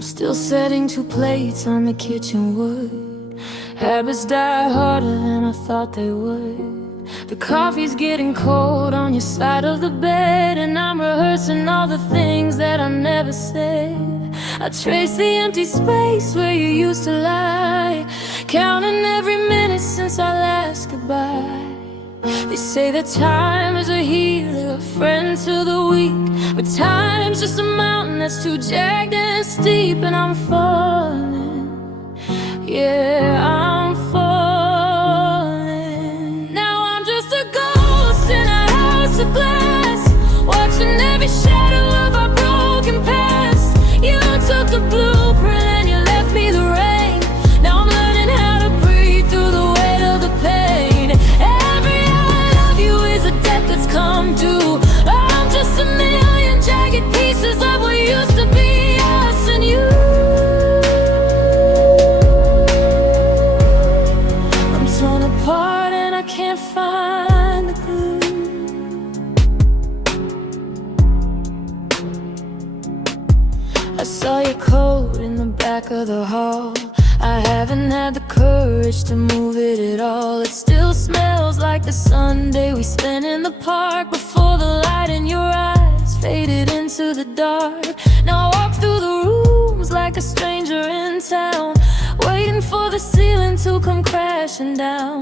I'm still setting 2 plates on the kitchen wood. Habits die harder than I thought they would. The coffee's getting cold on your side of the bed, and I'm rehearsing all the things that I never said. I trace the empty space where you used to lie, counting every minute since our last goodbye. They say that time is a healer, a friend to the weak, but time's just a mountain that's too jagged and steep. And I'm falling, yeah, I'm falling. Now I'm just a ghost in a house of glass, watching every shadow of our broken past. You took the blueprint and you left me the rain. Now I'm learning how to breathe through the weight of the pain. Every I love you is a debt that's come due. I'm just a million jagged pieces of what used to be us and you. I'm torn apart and I can't find the glue. I saw your coat in the back of the hall. I haven't had the courage to move it at all. It still smells like the Sunday we spent in the park, before the light in your eyes faded into the dark. Now I walk through the rooms like a stranger in town, waiting for the ceiling to come crashing down.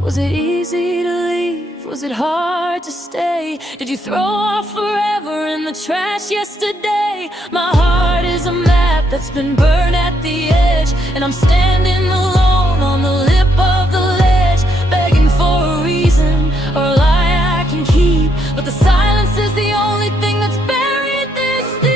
Was it easy to leave? Was it hard to stay? Did you throw off forever in the trash yesterday? My heart is a map that's been burned at the edge, and I'm standing alone on the lip of the ledge, begging for a reason or a lie I can keep. But the silence is the only thing that's buried this deep.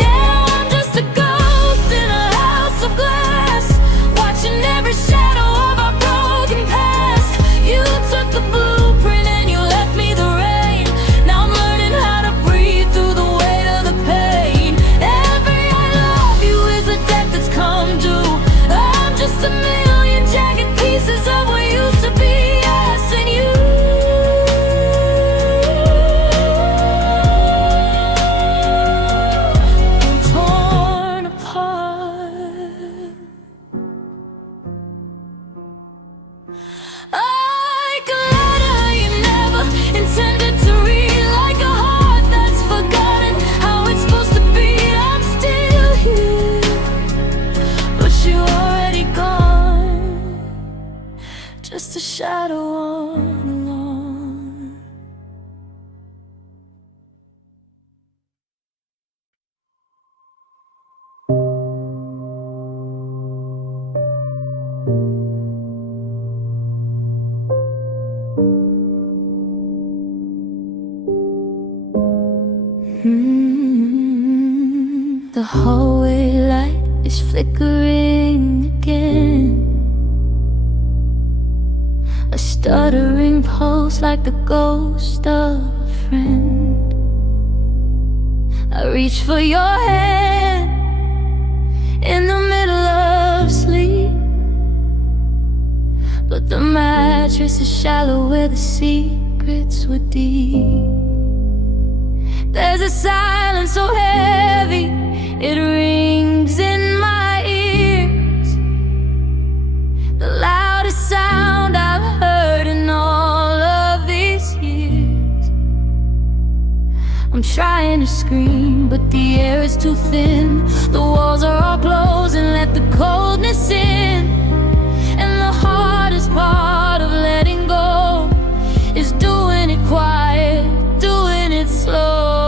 Now I'm just a ghost in a house of glass, watching every shadow of our broken past. You took the blueprint and you left me the rain. Now I'm learning how to breathe through the weight of the pain. Every I love you is a debt that's come due. I'm just a million jagged pieces of what used to be us and you. I'm torn apart. Like a letter you never intended to read, like a heart that's forgotten how it's supposed to be. I'm still here, but you're already gone, just a shadow on the lawn. The hallway light is flickering again, a stuttering pulse like the ghost of a friend. I reach for your hand in the middle of sleep, but the mattress is shallow where the secrets were deep. There's a silence so heavy it rings in my ears, the loudest sound I've heard in all of these years. I'm trying to scream, but the air is too thin. The walls are all closed and let the coldness in. And the hardest part of letting go is doing it quiet, doing it slow.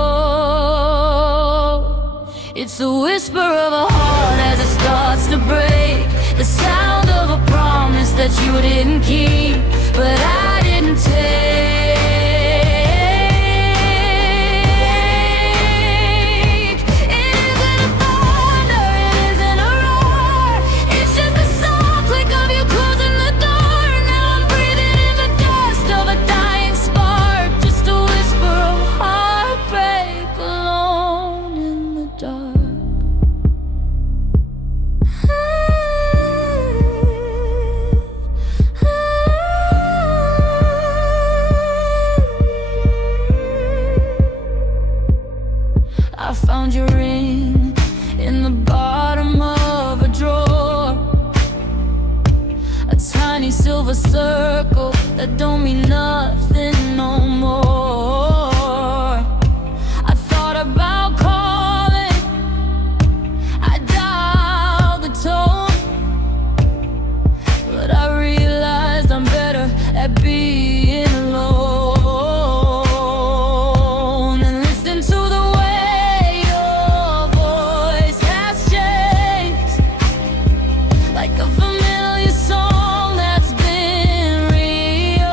It's the whisper of a heart as it starts to break, the sound of a promise that you didn't keep, but I didn't take. It isn't a thunder, it isn't a roar, it's just the soft click of you closing the door. Now I'm breathing in the dust of a dying spark, just a whisper of heartbreak alone in the dark. silver circle that don't mean nothing no more. I thought about calling, I dialed the tone, but I realized I'm better at being alone. And listen to the way your voice has changed, like a familiar song that's been rearranged.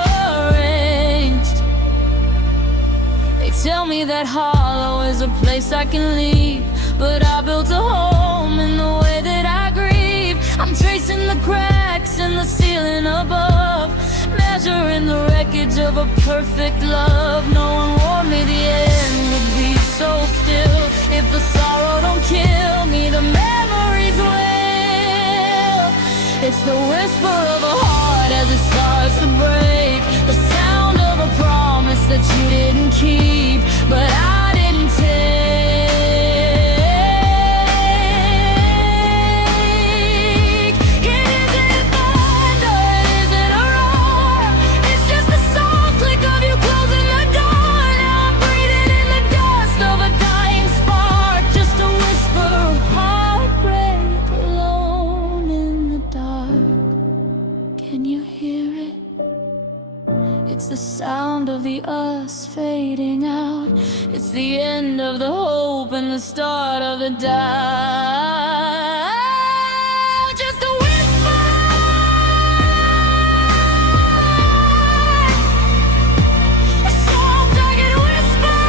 They tell me that hollow is a place I can leave, but I built a home in the way that I grieve. I'm tracing the cracks in the ceiling above, measuring the wreckage of a perfect love. No one warned me the end would be so still. If the sorrow don't kill me, the memories will. It's the whisper of a heart as it starts to break, the sound of a promise that you didn't keep, but I didn't take. Is it thunder? Is it a roar? It's just the soft click of you closing the door. Now I'm breathing in the dust of a dying spark, just a whisper of heartbreak, alone in the dark. Can you hear it? It's the sound of the us fading out. It's the end of the hope and the start of the doubt. Just a whisper, a soft, jagged whisper.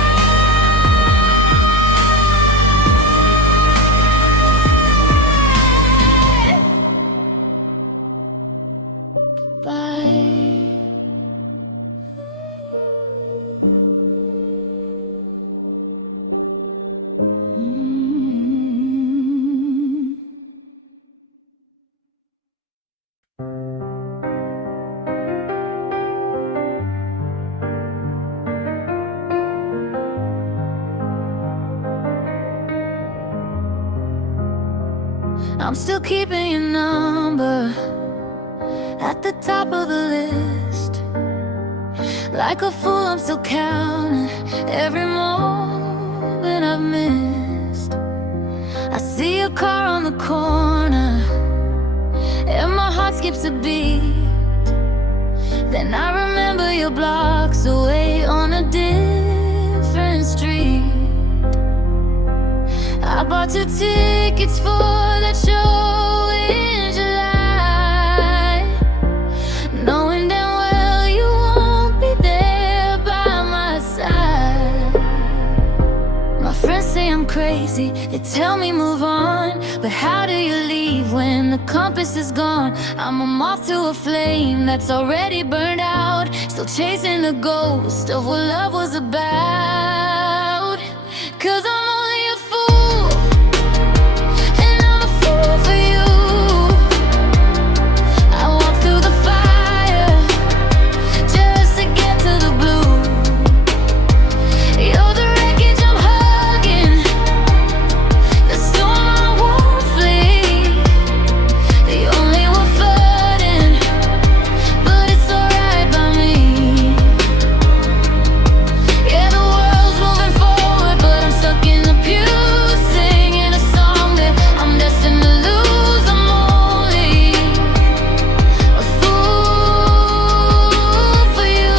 Bye. I'm still keeping your number at the top of the list. Like a fool, I'm still counting every moment I've missed. I see your car on the corner and my heart skips a beat. Then I remember you're blocks away on a different street. I bought your tickets for that show in July, knowing damn well you won't be there by my side. My friends say I'm crazy, they tell me move on, but how do you leave when the compass is gone? I'm a moth to a flame that's already burned out, still chasing the ghost of what love was about. 'Cause I'm only a fool, and I'm a fool for you. I walk through the fire just to get to the blue. You're the wreckage I'm hugging, the storm I won't flee. The only one flooding, but it's alright by me. Yeah, the world's moving forward, but I'm stuck in the pew, singing a song that I'm destined to lose. I'm only a fool for you.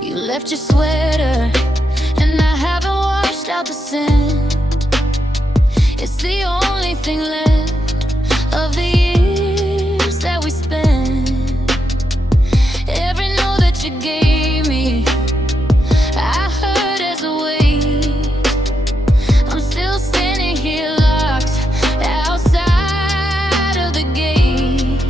You left your sweater, and I haven't washed out the scent. It's the only thing left of the years that we spent. Every note that you gave me, I heard as a weight. I'm still standing here locked outside of the gate.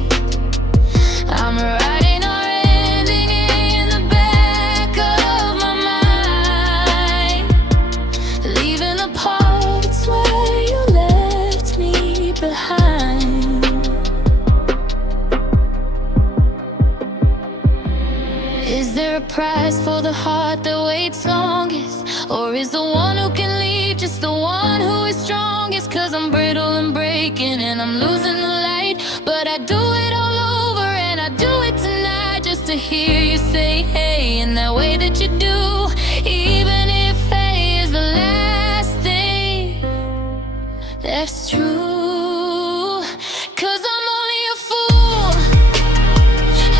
I'm writing our ending in the back of my mind, leaving the parts where you left me behind. Is there a price for the heart that waits longest? Or is the one who can leave just the one who is strongest? 'Cause I'm brittle breaking and I'm losing the light. But I do it all over and I do it tonight, just to hear you say hey in that way that you do. Even if hey is the last thing that's true. 'Cause I'm only a fool,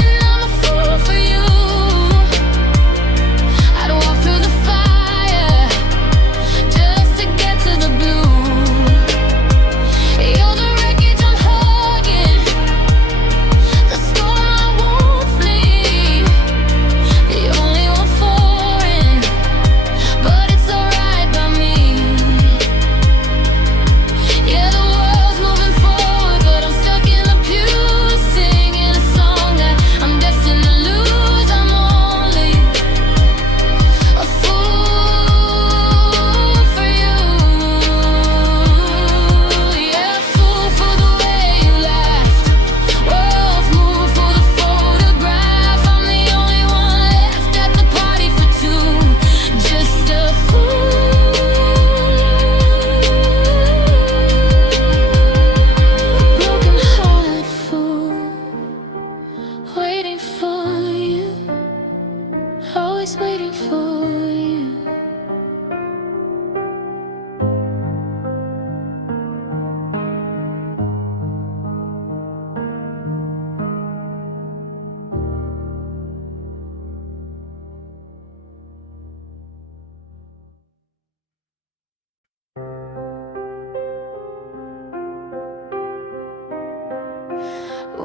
and I'm a fool for you. I'd walk through the fire just to get to the blue. You're the wreckage I'm hugging, the storm I won't flee, the only one foreign, but it's alright by me. Yeah, the world's moving forward, but I'm stuck in the pew, singing a song that I'm destined to lose. I'm only a fool for you. Yeah, a fool for the way you laughed. World's moved for the photograph. I'm the only one left at the party for two. Just a fool. Broken heart fool, waiting for you, always waiting for you.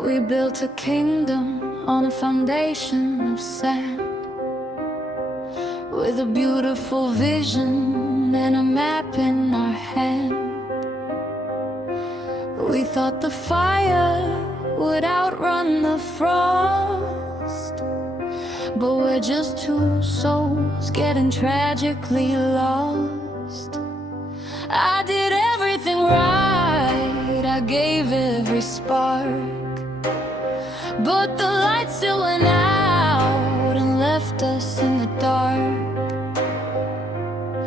We built a kingdom on a foundation of sand, with a beautiful vision and a map in our hand. We thought the fire would outrun the frost, but we're just two souls getting tragically lost. I did everything right, I gave every spark, but the light still went out and left us in the dark.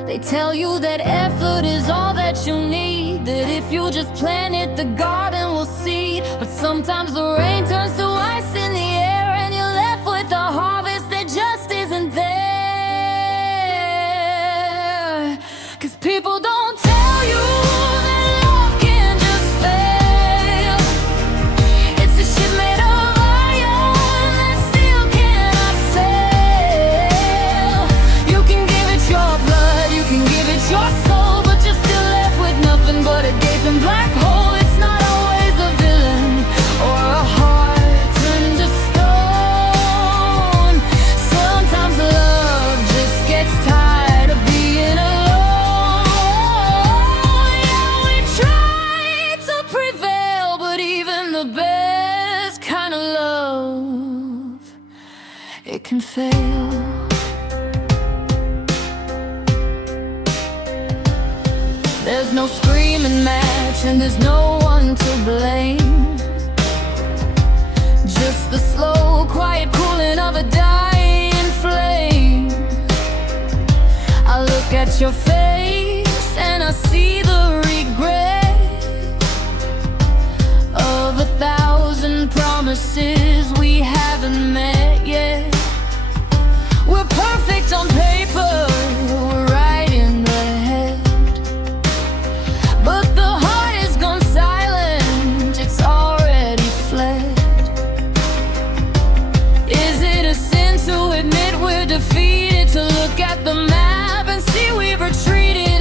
They tell you that effort is all that you need, that if you just plant it, the garden will seed. But sometimes the rain turns to ice in the air, and you're left with a harvest that just isn't there. 'Cause people don't tell you that love can just fail. It's a ship made of iron that still cannot sail. You can give it your blood, you can give it your soul, but you're still left with nothing but a gaping black hole. It's not always a villain or a heart turned to stone. Sometimes love just gets tired of being alone. Yeah, we try to prevail, but even the best kind of love, it can fail. There's no screaming match and there's no one to blame, just the slow, quiet cooling of a dying flame. I look at your face and I see the regret of 1,000 promises we haven't met yet. We're perfect on paper, we're right in the head, but the heart has gone silent, it's already fled. Is it a sin to admit we're defeated, to look at the map and see we've retreated?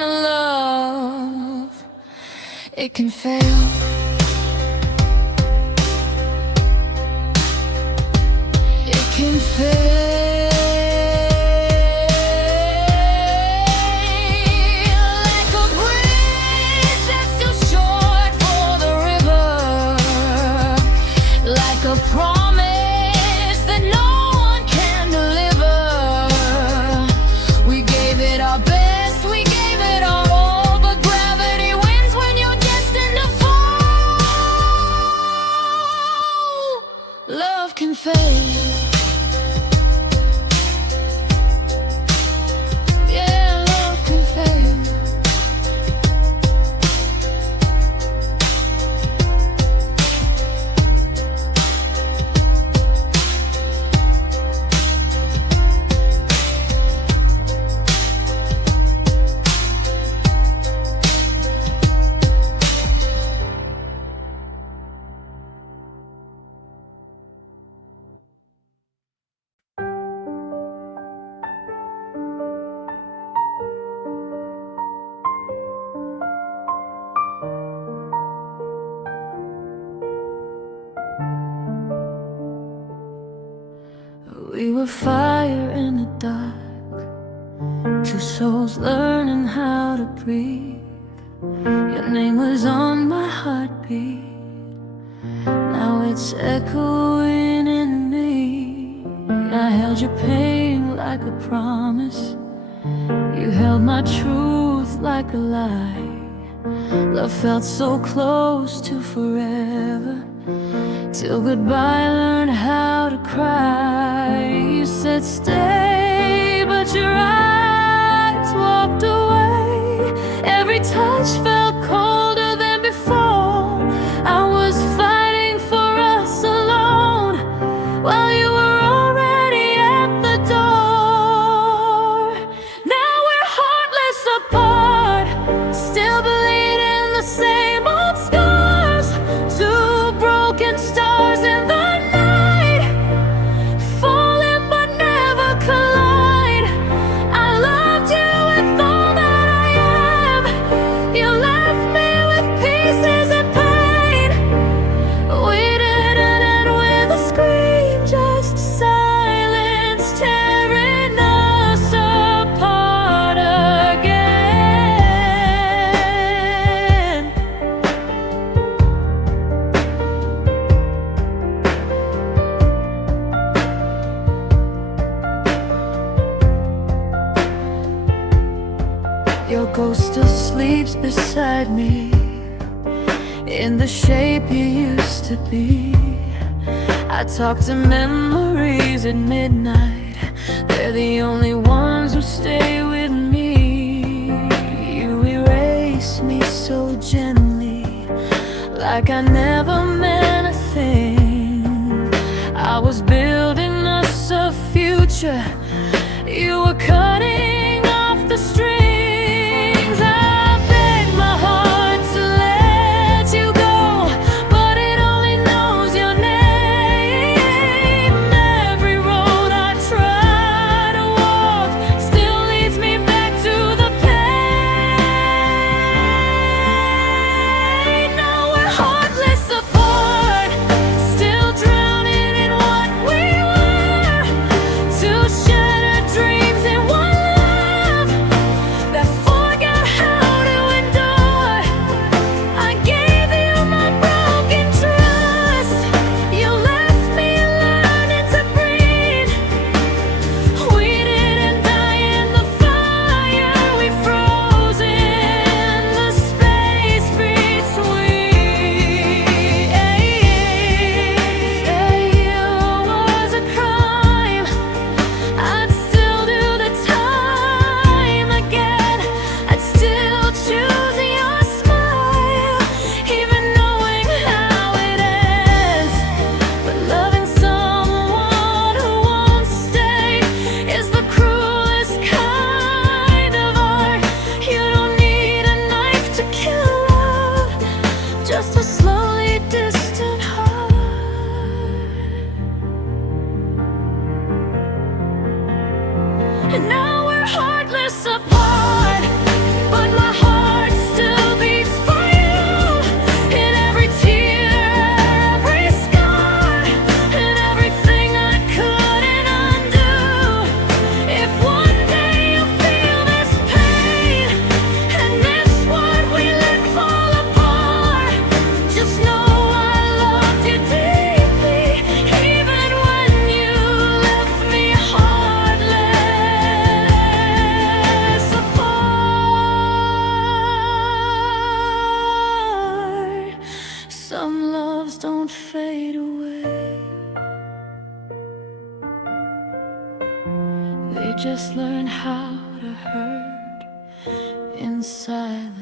kind of love, it can fail. It can fail. Like a bridge that's too short for the river, like a promise that no one can deliver. We gave it our best, we gave it our all, but gravity wins when you're destined to fall. Love can fail. We were fire in the dark, two souls learning how to breathe. Your name was on my heartbeat, now it's echoing in me. I held your pain like a promise, you held my truth like a lie. Love felt so close to forever, till goodbye learned how to cry. You said stay, but your eyes walked away. Every touch felt colder than before. I was fighting for us alone, while you were already at the door. Now we're heartless apart, still bleeding the same old scars. Two broken stars in the night, falling but never collide. I loved you with all that I am, you left me with pieces of pain. We didn't end with a scream, just silence tearing us apart again. Your ghost still sleeps beside me, in the shape you used to be. I talk to memories at midnight, they're the only ones who stay with me. You erase me so gently, like I never meant a thing. I was building us a future, you were cutting off the strings. I begged my heart to let you go, but it only knows your name. Every road I try to walk still leads me back to the pain. Now we're heartless apart, still drowning in what we were. Two shattered dreams in one love that forgot how to endure. I gave you my broken trust, you left me learning to breathe. We didn't die in the fire, we froze in the space between. Failure was a crime, I'd still do the time again. I'd still choose your smile, even knowing how it ends. But loving someone who won't stay is the cruelest kind of art. You don't need a knife to kill love, just a slowly distant heart. And now we're heartless apart, but They just learn how to hurt in silence.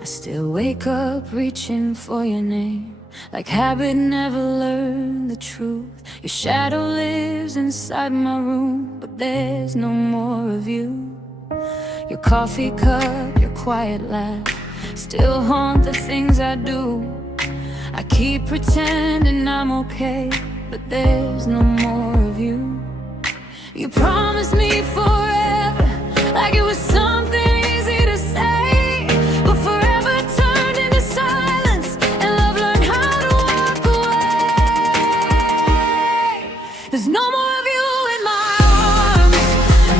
I still wake up reaching for your name, like habit never learned the truth. Your shadow lives inside my room, but there's no more of you. Your coffee cup, your quiet laugh still haunt the things I do. I keep pretending I'm okay, but there's no more of you. You promised me forever, like it was something easy to say, but forever turned into silence, and love learned how to walk away. There's no more of you in my arms,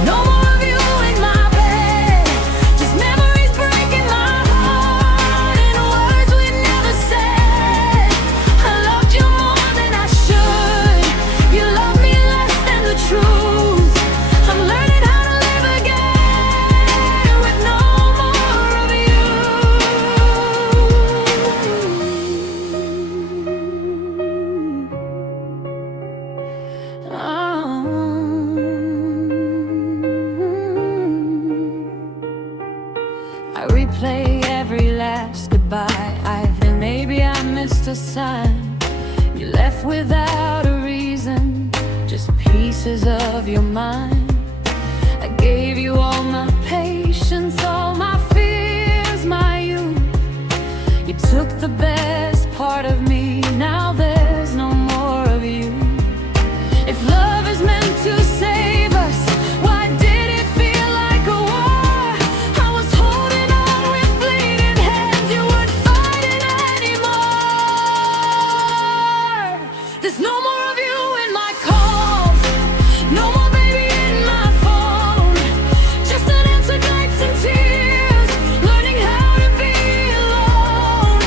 no more of you in my bed, just memories breaking my heart in words we never said. I loved you more than I should, you loved me less than the truth. I'm learning how to live again with no more of you. I replay every last goodbye and maybe I missed a sign. You left without a reason, just pieces of your mind. I gave you all my patience, all my fears, my youth. You took the best part of me, now there's no more of you. If love is meant to save us, why did it feel like a war? I was holding on with bleeding hands, you weren't fighting anymore. There's no more of you in my calls, no more baby in my phone, just unanswered nights and tears, learning how to be alone.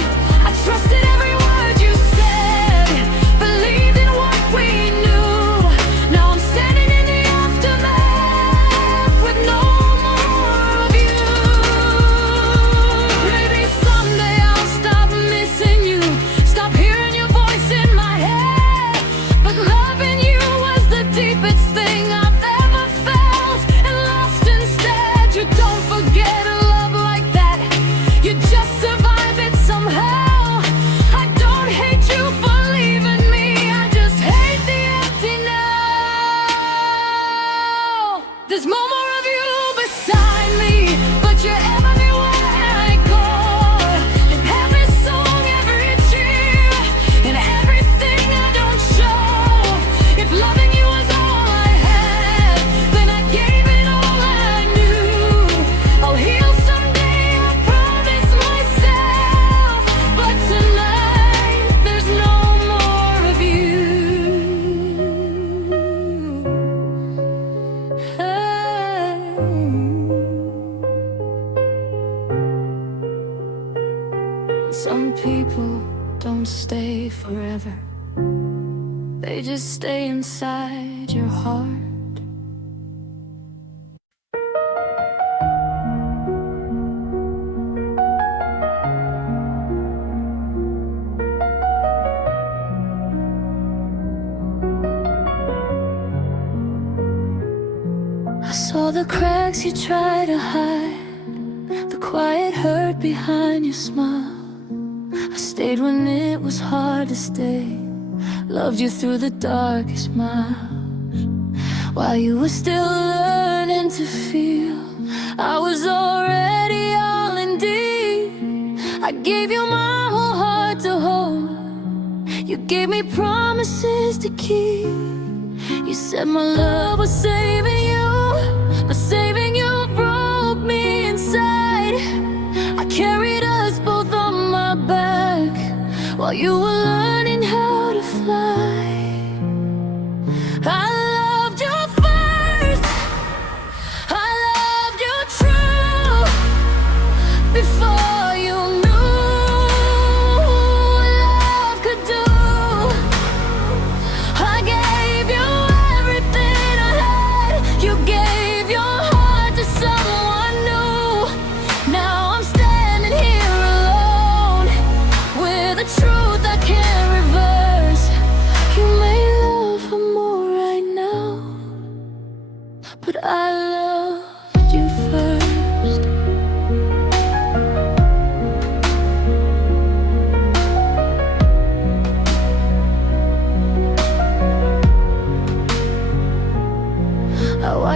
I trusted every word you said, believed in what we knew. Now I'm standing in the aftermath with no more of you. Maybe someday I'll stop missing you, stop hearing your voice in my head, but loving you was the deepest thing I've ever felt and lost instead. You don't forget a love like that, you just survive it somehow. I don't hate you for leaving me, I just hate the empty now. There's no more of you beside me, but you're everywhere I go. In every song, every tear, in everything I don't show. If loving you was all I had, then I gave it all I knew. I'll heal someday, I promise myself, but tonight there's no more of you. Some people don't stay forever, they just stay inside your heart. I saw the cracks you try to hide, the quiet hurt behind your smile. I stayed when it was hard to stay, loved you through the darkest miles. While you were still learning to feel, I was already all in deep. I gave you my whole heart to hold, you gave me promises to keep. You said my love was saving you, but saving you broke me inside. I carried us both on my back while you were learning how to fly. I loved you first, I loved you true, before you knew what love could do.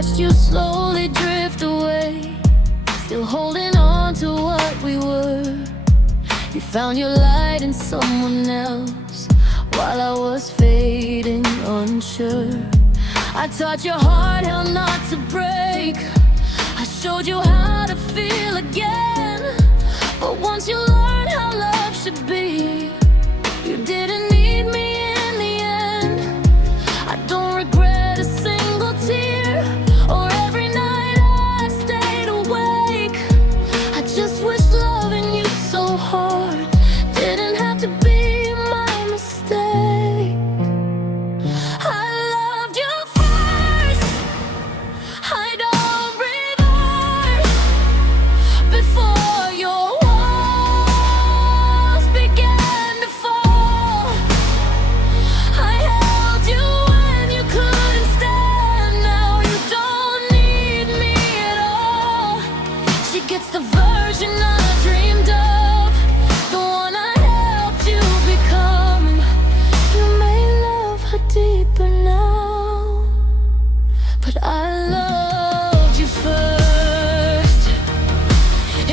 watched you slowly drift away, still holding on to what we were. You found your light in someone else, while I was fading unsure. I taught your heart how not to break, I showed you how to feel again. But once you learned how love should be, you didn't need me in the end. I don't regret a single tear, or every night I stayed awake. I just wish loving you so hard didn't have to be my mistake. I loved you first, I don't revert. Before your walls began to fall, I held you when you couldn't stand. Now you don't need me at all. She gets the version I dreamed of, the one I helped you become. You may love her deeper now, but I loved you first.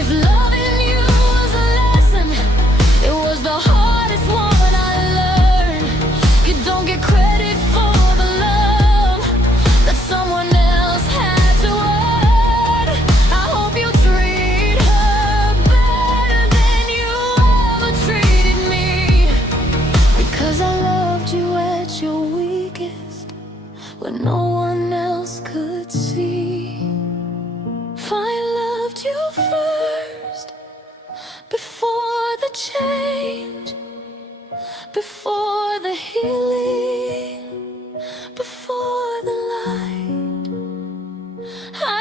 If loving you was a lesson, it was the hardest one I learned. You don't get credit for the love that someone else had to earn. I hope you treat her better than you ever treated me, because I loved you at your weakest, when no one else could see. If I loved you first, before the change, before the healing, before the light.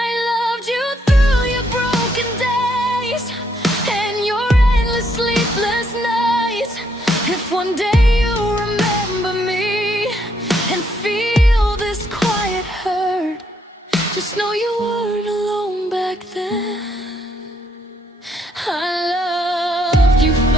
I loved you through your broken days and your endless sleepless nights. If one day you remember me and feel this quiet hurt, just know you weren't alone back then. I loved you first.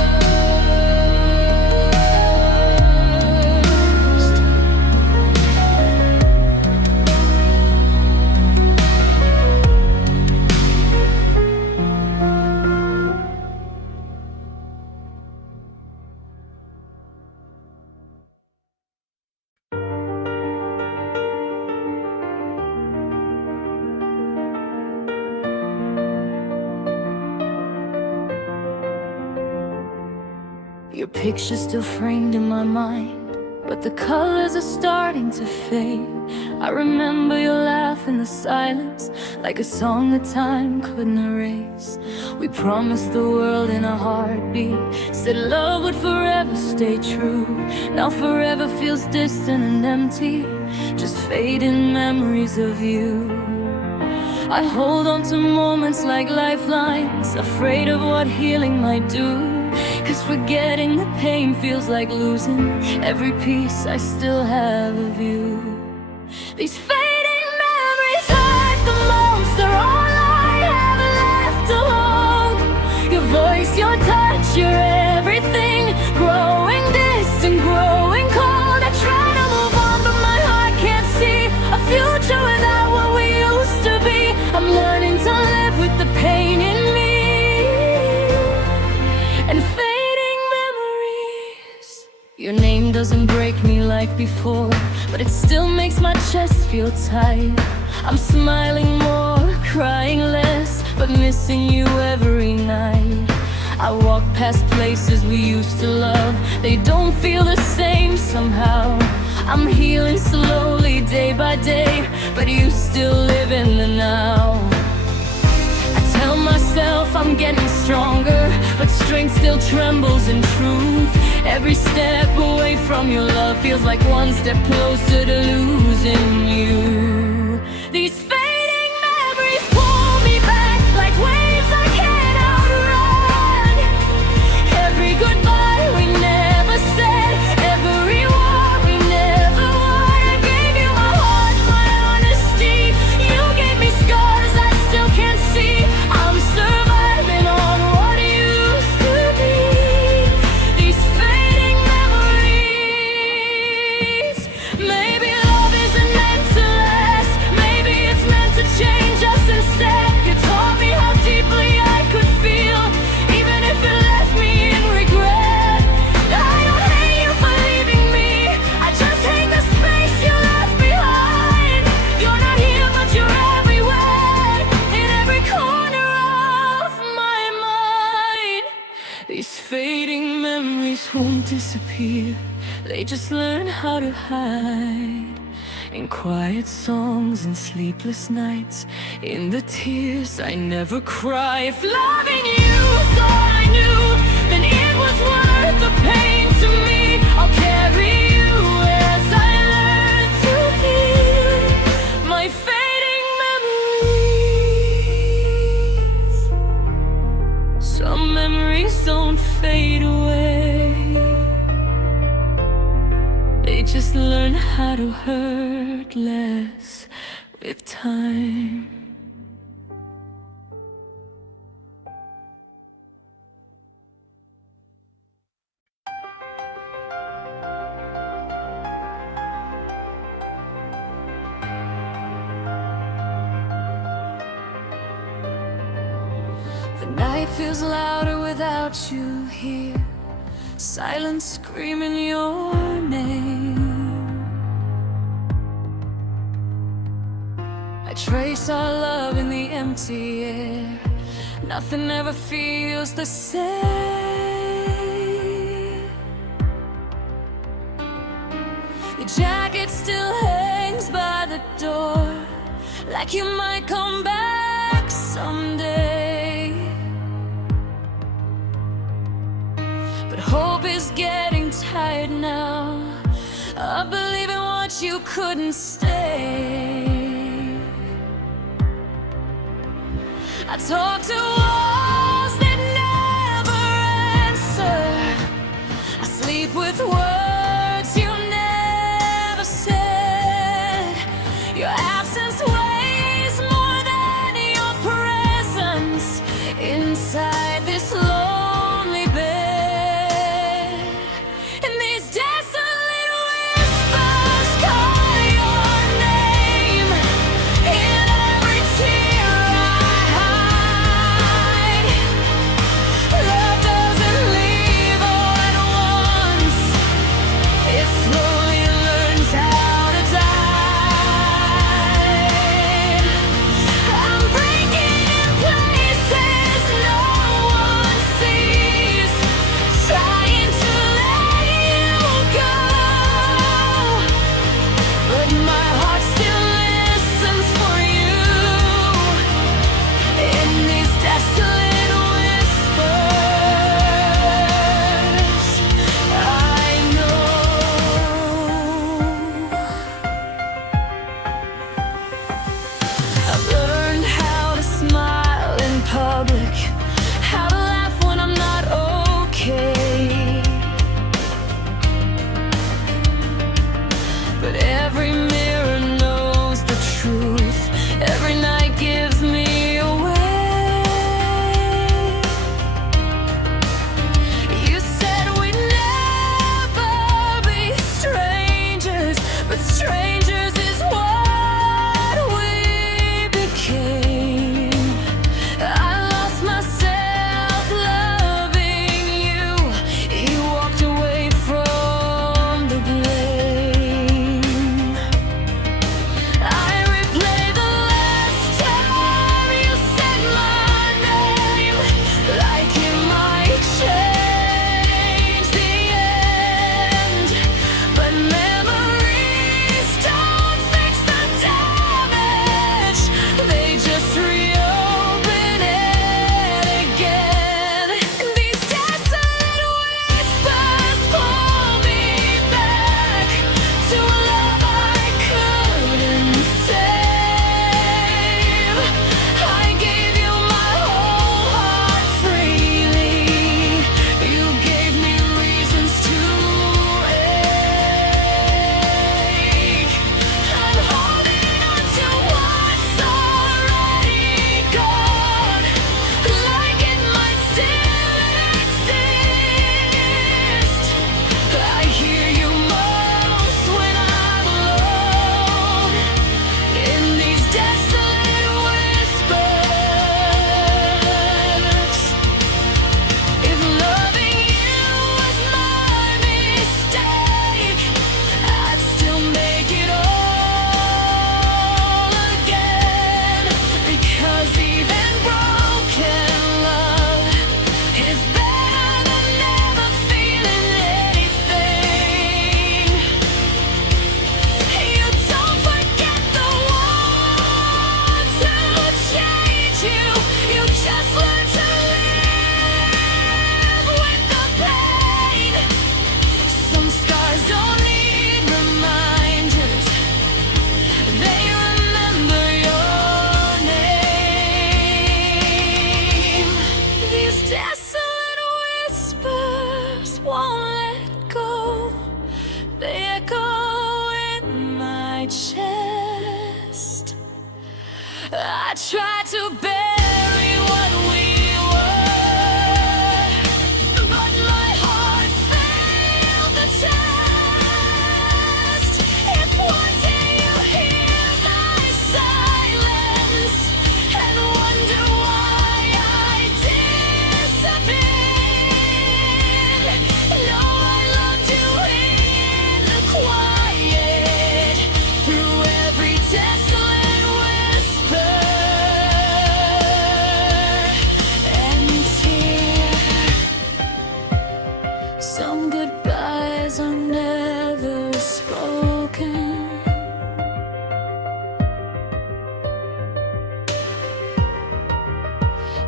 Your picture's still framed in my mind, but the colors are starting to fade. I remember your laugh in the silence, like a song that time couldn't erase. We promised the world in a heartbeat, said love would forever stay true. Now forever feels distant and empty, just fading memories of you. I hold on to moments like lifelines, afraid of what healing might do. 'Cause forgetting the pain feels like losing every piece I still have of you. These fading memories hurt the most, they're all I have left to hold. Your voice, your touch, your everything, growing distant, growing cold. I try to move on, but my heart can't see a future without what we used to be. I'm learning to live with the pain in me and fading memories. Your name doesn't break me like before, but it still makes my chest feel tight. I'm smiling more, crying less, but missing you every night. I walk past places we used to love, they don't feel the same somehow. I'm healing slowly day by day, but you still live in the now. I tell myself I'm getting stronger, but strength still trembles in truth. Every step away from your love feels like one step closer to losing you. These fading memories pull me back like waves I can't outrun. Every goodbye we never said, every war we never won. I gave you my heart, my honesty. You gave me scars I still can't see. I'm surviving on what used to be. These fading memories. Maybe love isn't meant to last. memories won't disappear, they just learn how to hide. In quiet songs and sleepless nights, in the tears I never cry. If loving you was all I knew, then it was worth the pain to me. I'll carry you as I learn to heal my fading memories. Some memories don't fade away, they just learn how to hurt less with time. The night feels louder without you here, silence screaming your name. I trace our love in the empty air, nothing ever feels the same. Your jacket still hangs by the door, like you might come back someday. But hope is getting tired now of believing what you couldn't stay. I talk to walls that never answer, I sleep with words you never said. Your absence weighs more than your presence inside this lonely bed. And these desolate whispers call your name in every tear I hide. Love doesn't leave all at once, I tried to bury what we were, but my heart failed the test. If one day you hear my silence and wonder why I disappeared, know I loved you in the quiet, through every desolate whisper and tear. Some goodbyes are never spoken.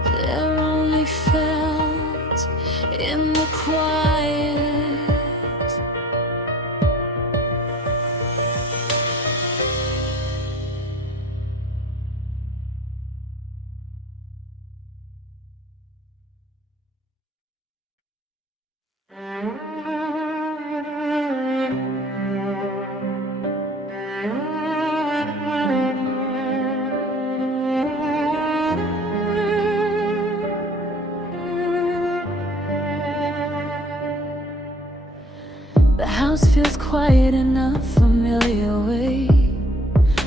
They're only felt in the quiet. The house feels quiet in a familiar way,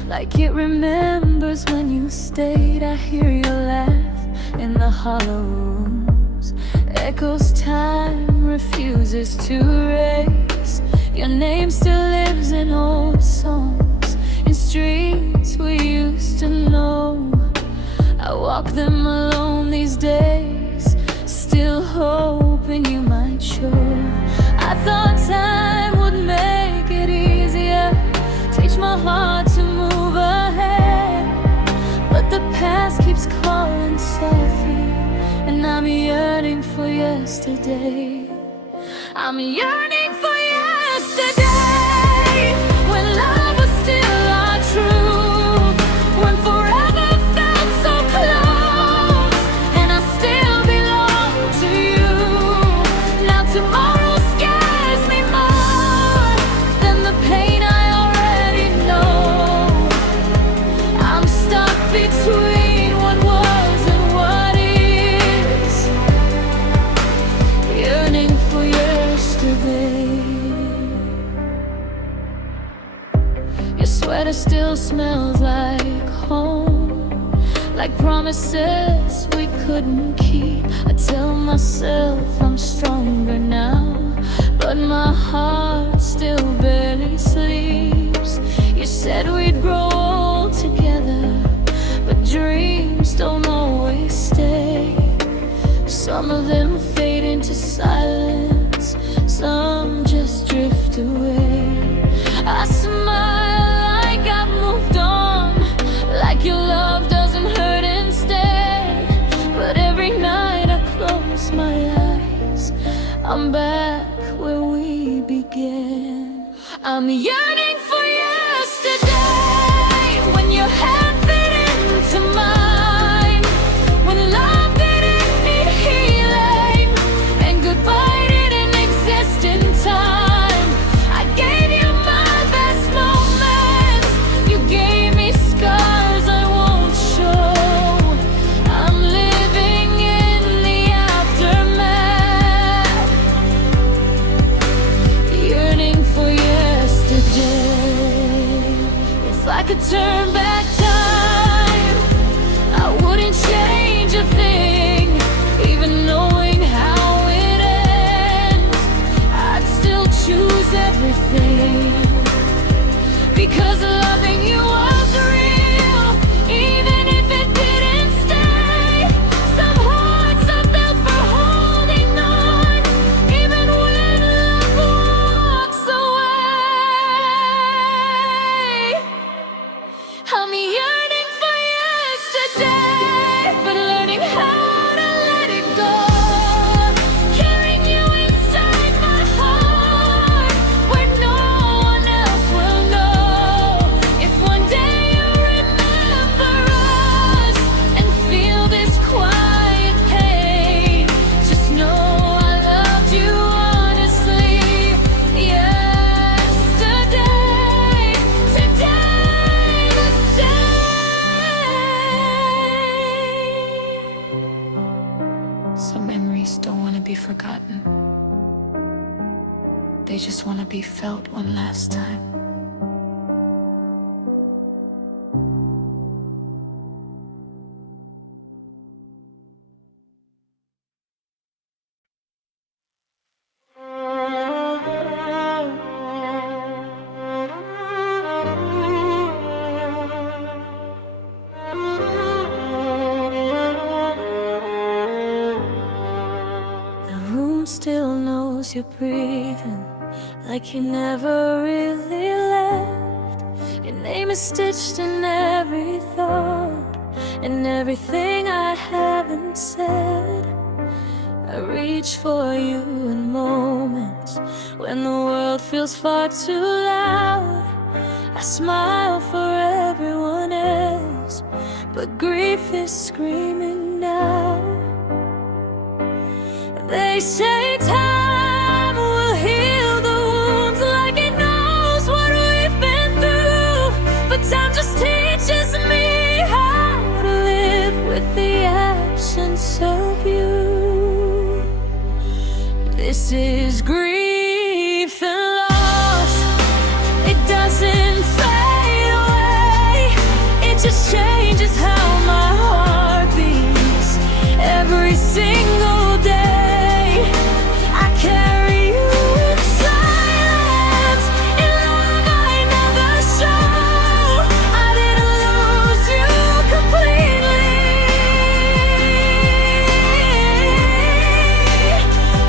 like it remembers when you stayed. I hear your laugh in the hollow rooms, echoes time refuses to erase. Your name still lives in old songs, in streets we used to know. I walk them alone these days, still hoping you might show. I thought time would make it easier, teach my heart to move ahead, but the past keeps calling softly, and I'm yearning for yesterday. I'm yearning for yesterday, when love was still our truth, when forever felt so close, and I still belong to you. Now tomorrow scares me more than the pain I already know. I'm stuck between what was and what is, yearning for yesterday. Your sweater still smells like home, like promises we couldn't keep. I tell myself I'm stronger now, but my heart still barely sleeps. You said we'd grow old together, but dreams don't always stay. Some of them fade into silence, some just drift away. I smile like I've moved on, like your love doesn't hurt instead. But every night I close my eyes, I'm back where we began. I'm yearning for yesterday, when your hand fit into mine, when love didn't need healing, and goodbye didn't exist in time. I gave you my best moments, you gave me scars I won't show. I'm living in the aftermath, yearning for yesterday. If I could turn back time, I wouldn't change a thing. Even knowing how it ends, I'd still choose everything, because loving you was real, even if it didn't stay. Some hearts are built for holding on, even when love walks away. I'm yearning for yesterday, but learning how to let it go. Carrying you inside my heart, where no one else will know. If one They just want to be felt one last time. The room still knows you're breathing, like you never really left. Your name is stitched in every thought, and everything I haven't said. I reach for you in moments when the world feels far too loud. I smile for everyone else, but grief is screaming now. They say time will heal the wounds like it knows what we've been through, but time just teaches me how to live with the absence of you. This is grief and loss. It doesn't fade away. It just changes how my heart beats every single day. I carry you in silence, in love I never show. I didn't lose you completely.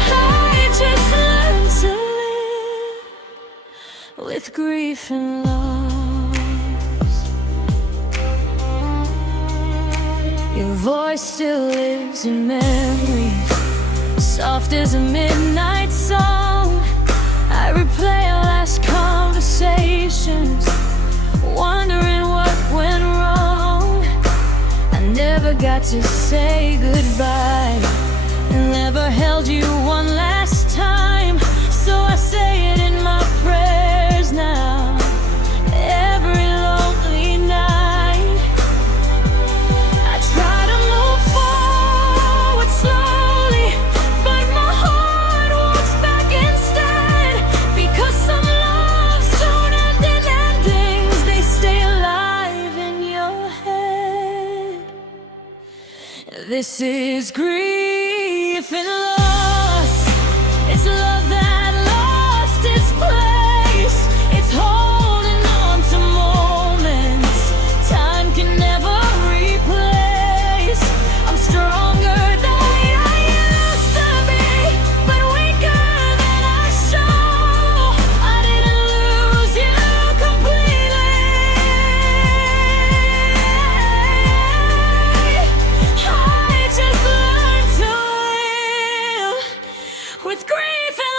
I just learned to live with grief and loss. Your voice still lives in memories, soft as a midnight song. I replay our last conversations, wondering what went wrong. I never got to say goodbye, and never held you one last time. So I say it in my prayers now, every lonely night. I try to move forward slowly, but my heart walks back instead. Because some loves don't end in endings, they stay alive in your head. This is grief and loss. It's love that lost its place. It's holding on to moments time can never replace. I'm stronger than I used to be, but weaker than I show. I didn't lose you completely. I just learned to live with grief and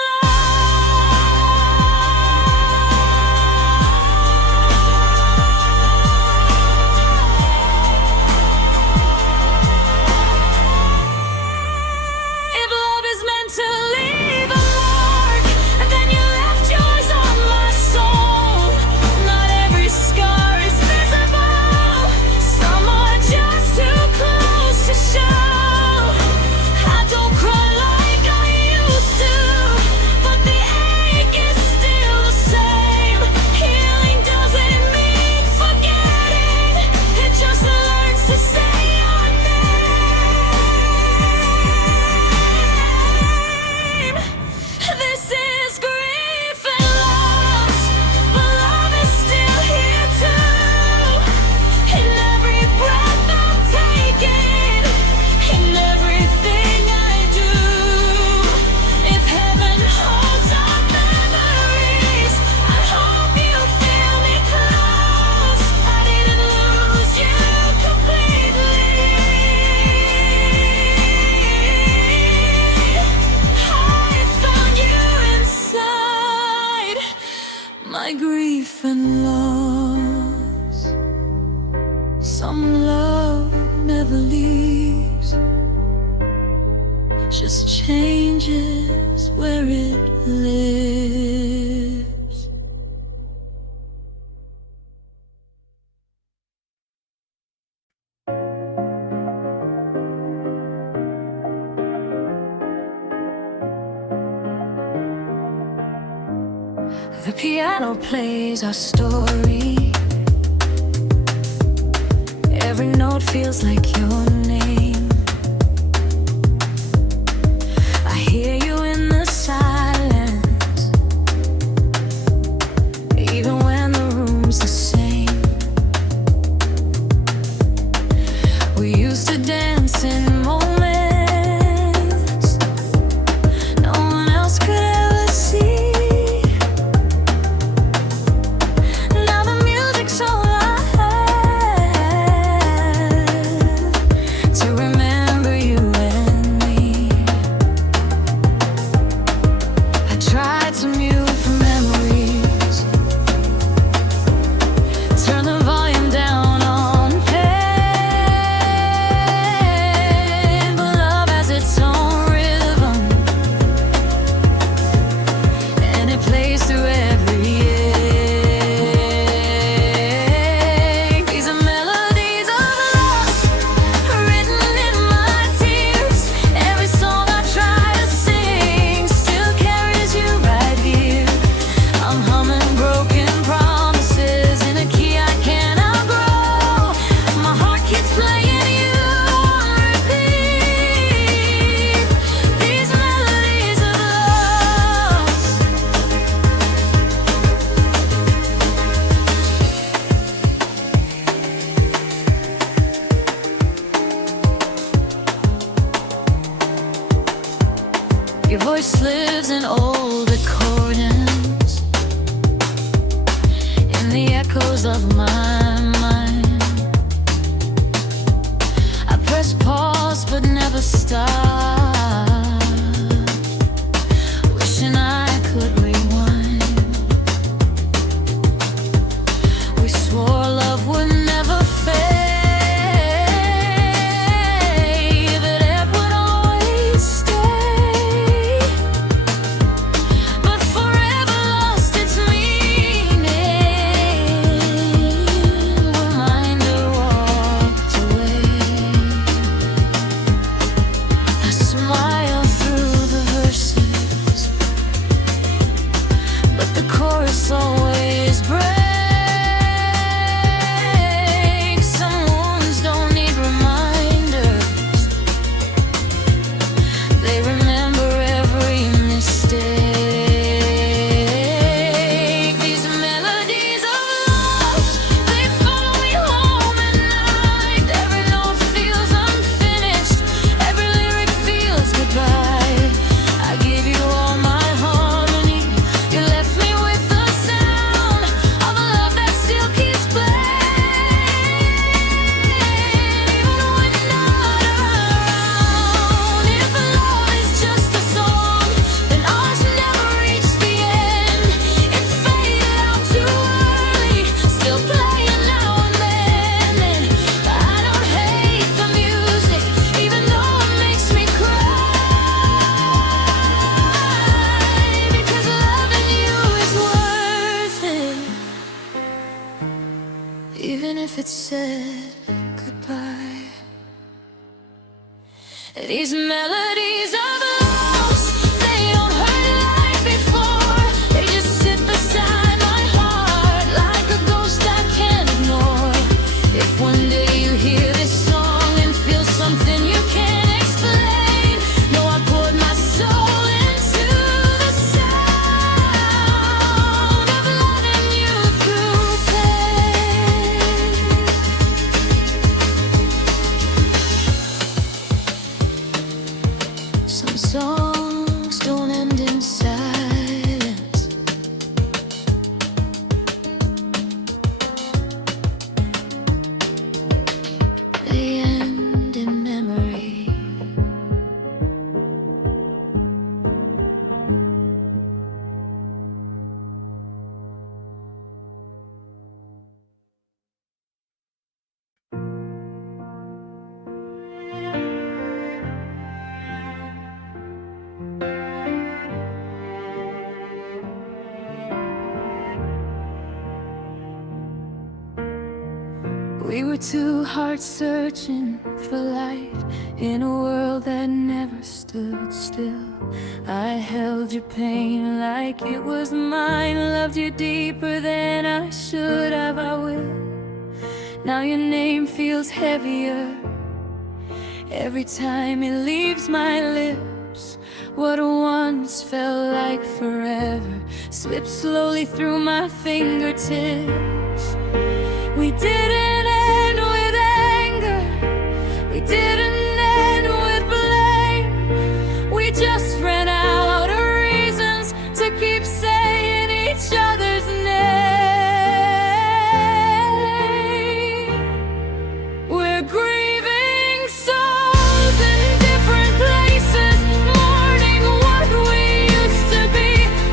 if love is meant to leave a mark, then you left yours on my soul. Not every scar is visible, some are just too close to show. I don't cry like I used to, but the ache is still the same. Healing doesn't mean forgetting, it just learns to say your name. This is grief and loss, but love is still here too. In every breath I'm taking, in everything I do. If heaven holds our memories, I hope you feel me close. I didn't lose you completely. I found you inside my grief and loss. Some love never leaves, it just changes where it lives. The piano plays our story. Every note feels like your name. I hear you in the silence, even when the room's the same. We used to dance in moments no one else could ever see. Now the music's all I have to remember you and me. I tried to mute the memories, turn the volume down on pain, but love has its own rhythm, and it plays through every ache. These are melodies of loss, written in my tears. Every song I try to sing still carries you right here. I'm humming broken promises in a key I can't outgrow. My heart keeps playing you on repeat. These melodies of loss. Your voice lives in old recordings, in the echoes of my mind. I press pause but never stop, wishing I could rewind. We swore love would never fade, that it would always stay, but forever lost its meaning. Reminder walked away. I smile through the verses, but the chorus always breaks. Some wounds don't need reminders, they remember every mistake. These melodies of loss, they follow me home at night. Every note feels unfinished, every lyric feels goodbye. I gave you all my harmony, you left me with the sound of a love that still keeps playing, even when you're not around. If love is just a song, then ours never reached the end. It faded out too early, still playing now and then. And I don't hate the music, even though it makes me cry, because loving you is worth it, even if it said goodbye. These melodies of loss, they don't hurt like before. They just sit beside my heart like a ghost I can't ignore. If one day you hear this song and feel something you can't explain, know I poured my soul into the sound of loving you through pain. Some songs don't end in silence, they end in memory. We were two hearts searching for light in a world that never stood still. I held your pain like it was mine, loved you deeper than I should have, I will. Now your name feels heavier every time it leaves my lips. What once felt like forever slipped slowly through my fingertips. We didn't end with anger, we didn't end with blame. We just ran out of reasons to keep saying each other's name. We're grieving souls in different places, mourning what we used to be.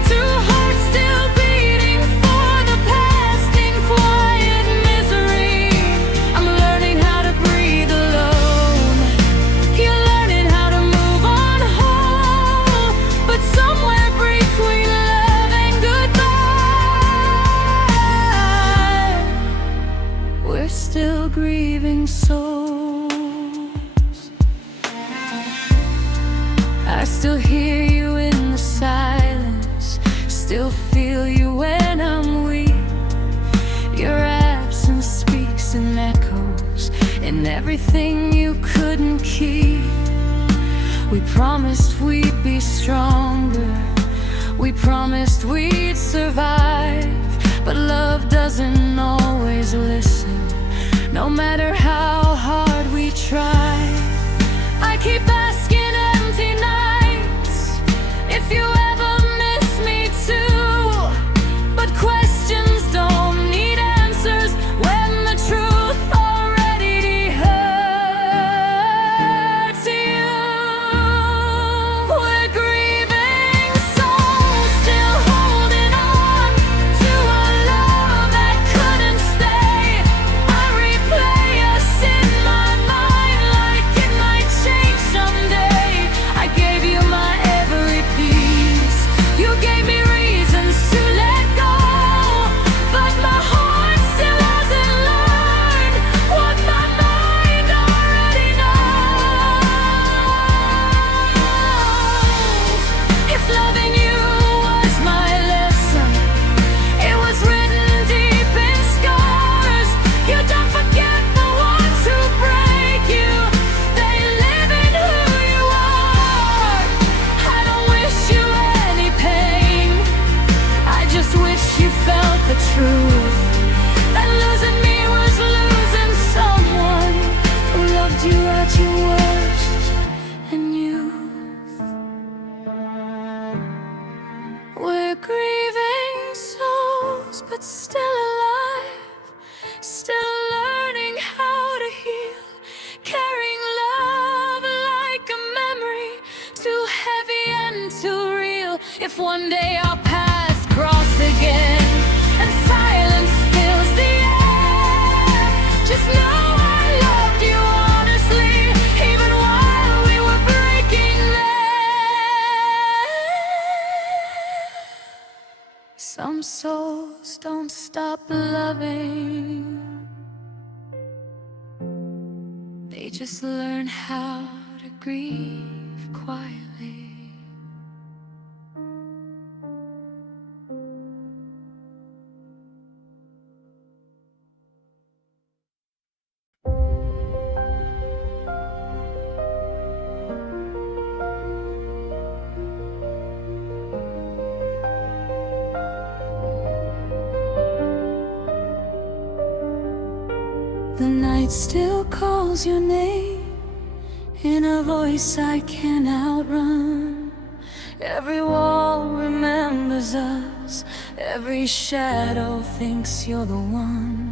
Two hearts still beating for the past in quiet misery. I'm learning how to breathe alone, you're learning how to move on whole. But somewhere between love and goodbye, we're still grieving souls. I still hear you in the silence, still feel you when I'm weak. Your absence speaks and echoes in everything you couldn't keep. We promised we'd be stronger, we promised we'd survive. But love doesn't always listen, no matter how hard we try. I keep asking empty nights if you ever miss me too. But questions don't need answers when the truth already hurts you. We're grieving souls, still holding on to a love that couldn't stay. I replay us in my mind like it might change someday. I gave you my every piece, you gave me reasons to let go. But my heart still hasn't learned what my mind already knows. If loving you was my lesson, it was written deep in scars. You don't forget the ones who break you, they live in who you are. I don't wish you any pain, I just wish you felt the truth, that losing me was losing someone who loved you at your worst and youth. We're grieving souls, but still alive, still learning how to heal, carrying love like a memory, too heavy and too real. If one day our paths cross again and silence fills the air, just know I loved you honestly, even while we were breaking there. Some souls don't stop loving, they just learn how to grieve quietly. The night still calls your name in a voice I can't outrun. Every wall remembers us, every shadow thinks you're the one.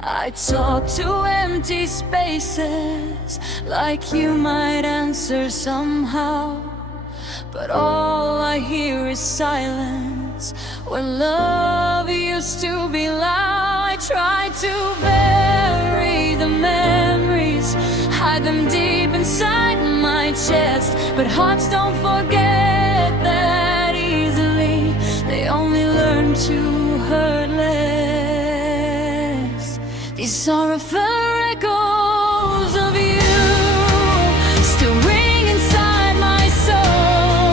I talk to empty spaces like you might answer somehow, but all I hear is silence when love used to be loud. I try to bury the memories, hide them deep inside my chest, but hearts don't forget that easily, they only learn to hurt less. These sorrowful echoes of you still ring inside my soul.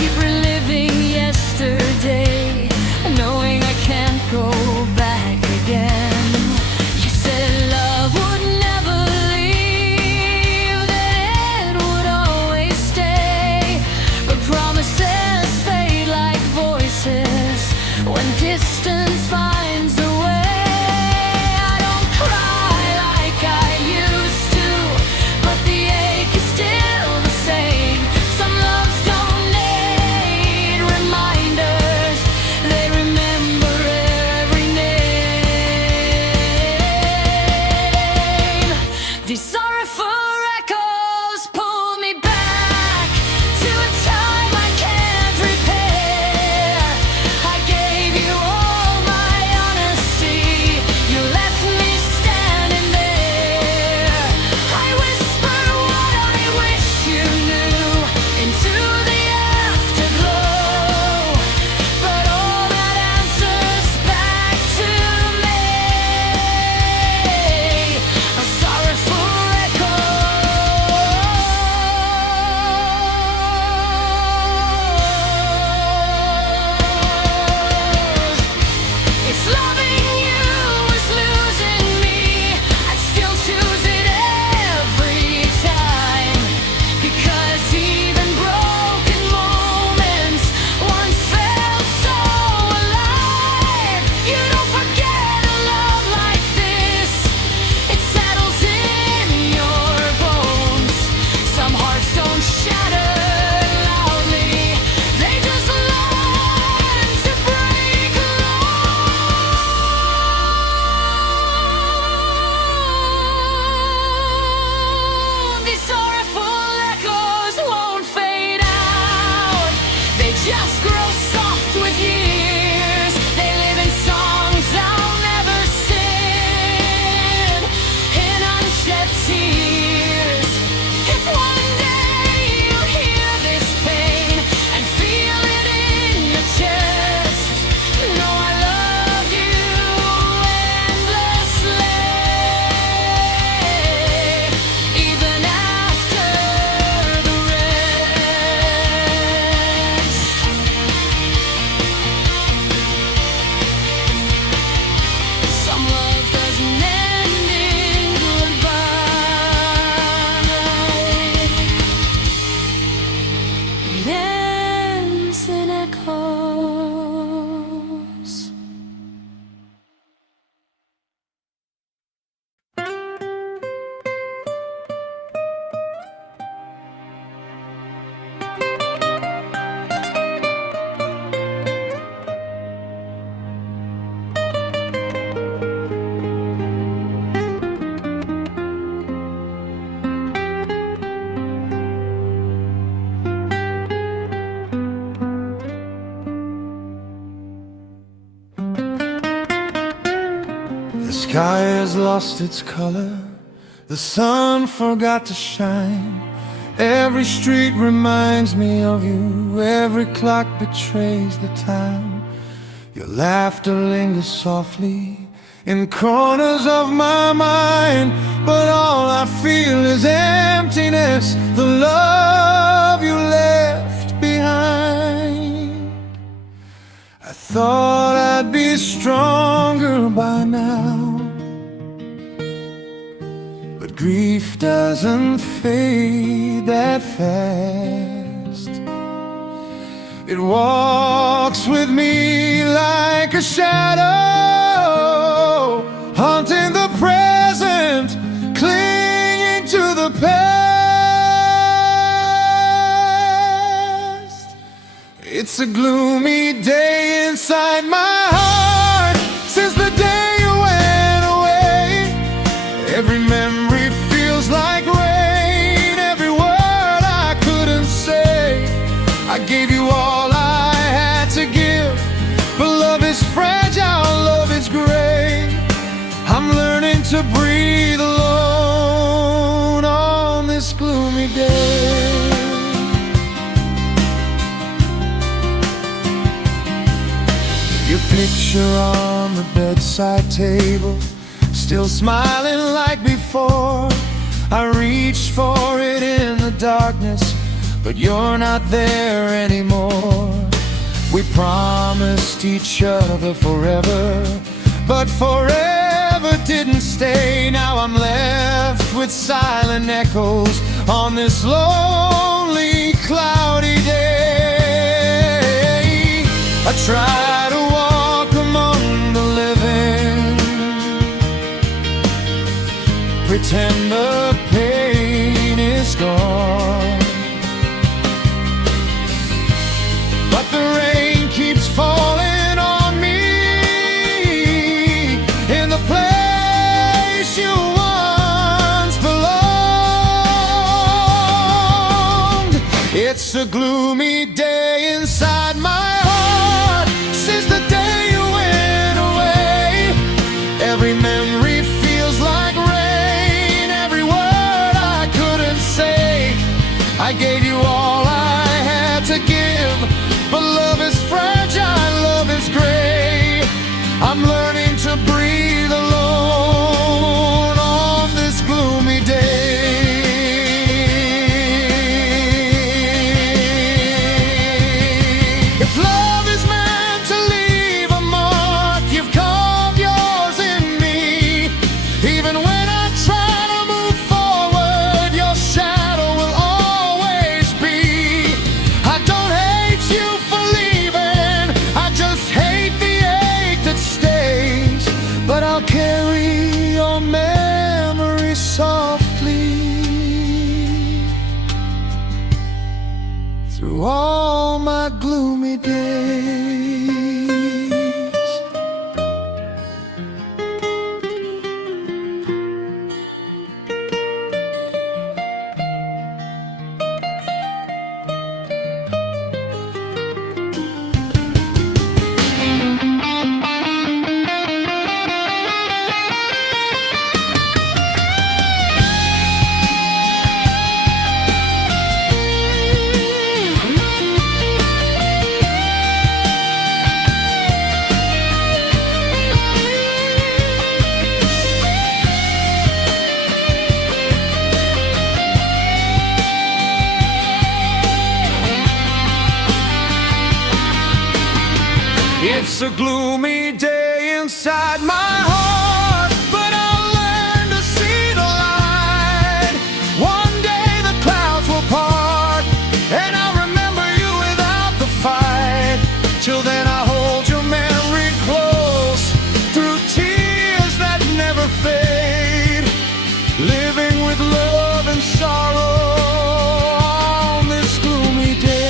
keep reliving yesterday, knowing I can't go back again. You said love would never leave, that it would always stay, but promises fade like voices when distance finds a way. I don't cry like I used to, but the ache is still the same. Some loves don't need reminders, they remember every name. These sorrowful echoes pull me back to a time I can't repair. I gave you all my honesty, you left me standing there. I whisper what I wish you knew into the afterglow, but all that answers back to me a sorrowful echo. If loving you was losing me, I'd still choose it every time, because even broken moments once felt so alive. You don't forget a love like this, it settles in your bones. Some hearts don't shatter loudly, they just learn to break alone. These sorrowful echoes won't fade out, they just grow soft with years. They live in songs I'll never sing, in unshed tears. If one day you hear this pain and feel it in your chest, know I love you endlessly, even after the rest. Some love doesn't end in goodbye, it ends in echoes. The sky has lost its color, the sun forgot to shine. Every street reminds me of you, every clock betrays the time. Your laughter lingers softly in corners of my mind, but all I feel is emptiness, the love you left behind. I thought I'd be stronger by now, but grief doesn't fade that fast. It walks with me like a shadow, haunting the present, clinging to the past. It's a gloomy day inside my heart since the day you went away. Every memory feels like rain, every word I couldn't say. I gave you all I had to give, but love is fragile, love is gray. I'm learning to breathe alone on this gloomy day. Your picture on the bedside table, still smiling like before. I reached for it in the darkness, but you're not there anymore. We promised each other forever, but forever didn't stay. Now I'm left with silent echoes on this lonely, cloudy day. I try to walk among the living, pretend the pain is gone, but the rain keeps falling on me in the place you once belonged. It's a gloomy day inside my heart since the day you went away. Every memory feels like rain, every word I couldn't say. I gave you all I had to give, but love is fragile, love is gray. I'm learning to breathe alone on this gloomy day. If love is meant to leave a mark, you've carved yours in me. Even when I try to move forward, your shadow will always be. I don't hate you for leaving, I just hate the ache that stays. But I'll carry your memory softly through all my gloomy days. It's a gloomy day inside my heart, but I'll learn to see the light. One day the clouds will part, and I'll remember you without the fight. Till then I hold your memory close through tears that never fade, living with love and sorrow on this gloomy day.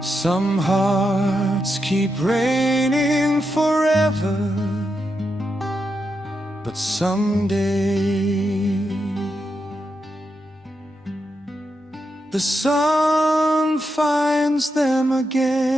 Some hearts keep raining forever, but someday the sun finds them again.